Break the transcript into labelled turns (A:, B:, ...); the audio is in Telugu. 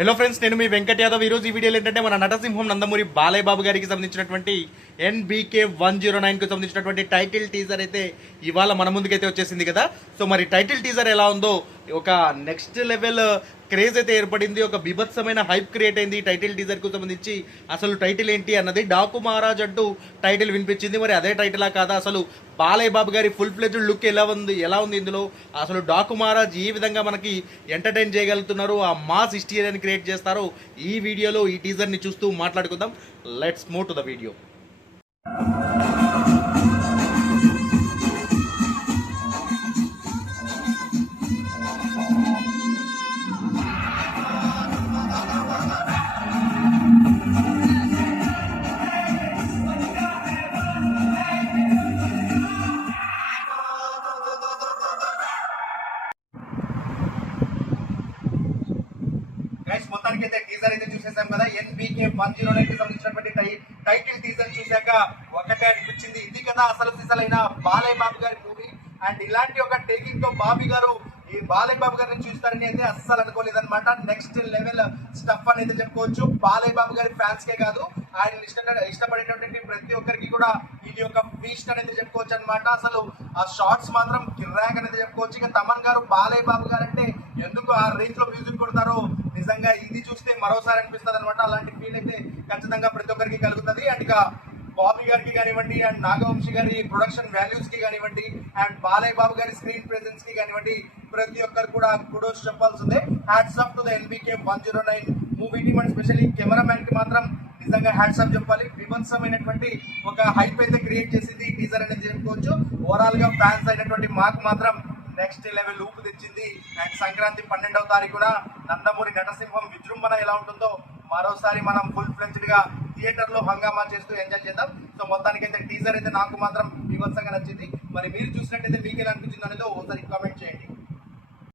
A: హలో ఫ్రెండ్స్ నేను మీ వెంకట్ యాదవ్. ఈరోజు ఈ వీడియోలో ఏంటంటే మన నటసింహం నందమూరి బాలయ్య బాబు గారికి సంబంధించినటువంటి ఎన్బీకే వన్ జీరో నైన్కి సంబంధించినటువంటి టైటిల్ టీజర్ అయితే ఇవాళ మన ముందుకైతే వచ్చేసింది కదా. సో మరి టైటిల్ టీజర్ ఎలా ఉందో ఒక నెక్స్ట్ లెవెల్ క్రేజ్ అయితే ఏర్పడింది ఒక బిభత్సమైన హైప్ క్రియేట్ అయింది టైటిల్ టైటిల్ టీజర్కు సంబంధించి. అసలు టైటిల్ ఏంటి అన్నది డాకు మహారాజ్ అంటూ టైటిల్ వినిపించింది. మరి అదే టైటిలా కాదా? అసలు బాలయ్య బాబు గారి ఫుల్ ఫ్లెజ్డ్ లుక్ ఎలా ఉంది? ఎలా ఉంది ఇందులో? అసలు డాకు మహారాజ్ ఈ విధంగా మనకి ఎంటర్టైన్ చేయగలుగుతున్నారు? ఆ మాస్ హిస్టీరియన్ క్రియేట్ చేస్తారో ఈ వీడియోలో ఈ టీజర్ని చూస్తూ మాట్లాడుకుందాం. Let's move to the video next మొత్తానికి అయితే టీజర్ అయితే చూసేసాం కదా. ఎన్బికే వన్ జీరో నైన్కి సంబంధించినటువంటి టై టైటిల్ టీజర్ చూశాక ఒకటే అనిపించింది. ఇది కదా అసలు సిసలైన బాలయ్య బాబు గారి మూవీ అండ్ ఇలాంటి ఒక టేకింగ్తో బాబీ గారు ఈ బాలయ్య బాబు గారిని చూస్తారని అయితే అస్సలు అనుకోలేదన్నమాట. నెక్స్ట్ లెవెల్ స్టఫ్ అని అయితే చెప్పుకోవచ్చు. బాలయ్య బాబు గారి ఫ్యాన్స్ కే కాదు ఆయన ఇష్ట ఇష్టపడేటటువంటి ప్రతి ఒక్కరికి కూడా ఇది ఒక ఫీస్ట్ అనేది చెప్పుకోవచ్చు అనమాట అసలు ఆ షార్ట్స్ మాత్రం కిర్రాక్ అనేది చెప్పుకోవచ్చు. ఇక తమన్ గారు బాలయ్య బాబు గారు అంటే ఎందుకు ఆ రేంజ్లో మ్యూజిక్ కొడతారో ఖచ్చితంగా ఇది చూస్తే మరోసారి అనిపిస్తుంది అనమాట అలాంటి ఫీల్ అయితే ఖచ్చితంగా ప్రతి ఒక్కరికి కలుగుతుంది. అండ్ ఇక బాబీ గారికి కానివ్వండి అండ్ నాగవంశి గారి ప్రొడక్షన్ వాల్యూస్కి కానివ్వండి అండ్ బాలయ్య బాబు గారి స్క్రీన్ ప్రెసెన్స్కి కానివ్వండి ప్రతి ఒక్కరు కూడా కుడోస్ చెప్పాల్సిందే. Hats off to the NBK one zero nine movie team and specially కెమెరామ్యాన్కి మాత్రం నిజంగా హ్యాట్స్ ఆఫ్ చెప్పాలి. విభత్సమైనటువంటి ఒక హైప్ అయితే క్రియేట్ చేసింది టీజర్ అనేది చెప్పుకోవచ్చు. ఓవరాల్గా ఫ్యాన్స్ అయినటువంటి మాకు మాత్రం నెక్స్ట్ లెవెల్ ఊపు తెచ్చింది. అండ్ సంక్రాంతి పన్నెండవ తారీఖున నందమూరి నటసింహం విజృంభణ ఎలా ఉంటుందో మరోసారి మనం ఫుల్ ఫ్లెజ్డ్గా థియేటర్లో హంగామా చేస్తూ ఎంజాయ్ చేద్దాం. సో మొత్తానికి అయితే టీజర్ అయితే నాకు మాత్రం వివత్సంగా నచ్చింది. మరి మీరు చూసినట్టయితే మీకు ఎలా అనిపించింది అనేది ఒకసారి కామెంట్ చేయండి.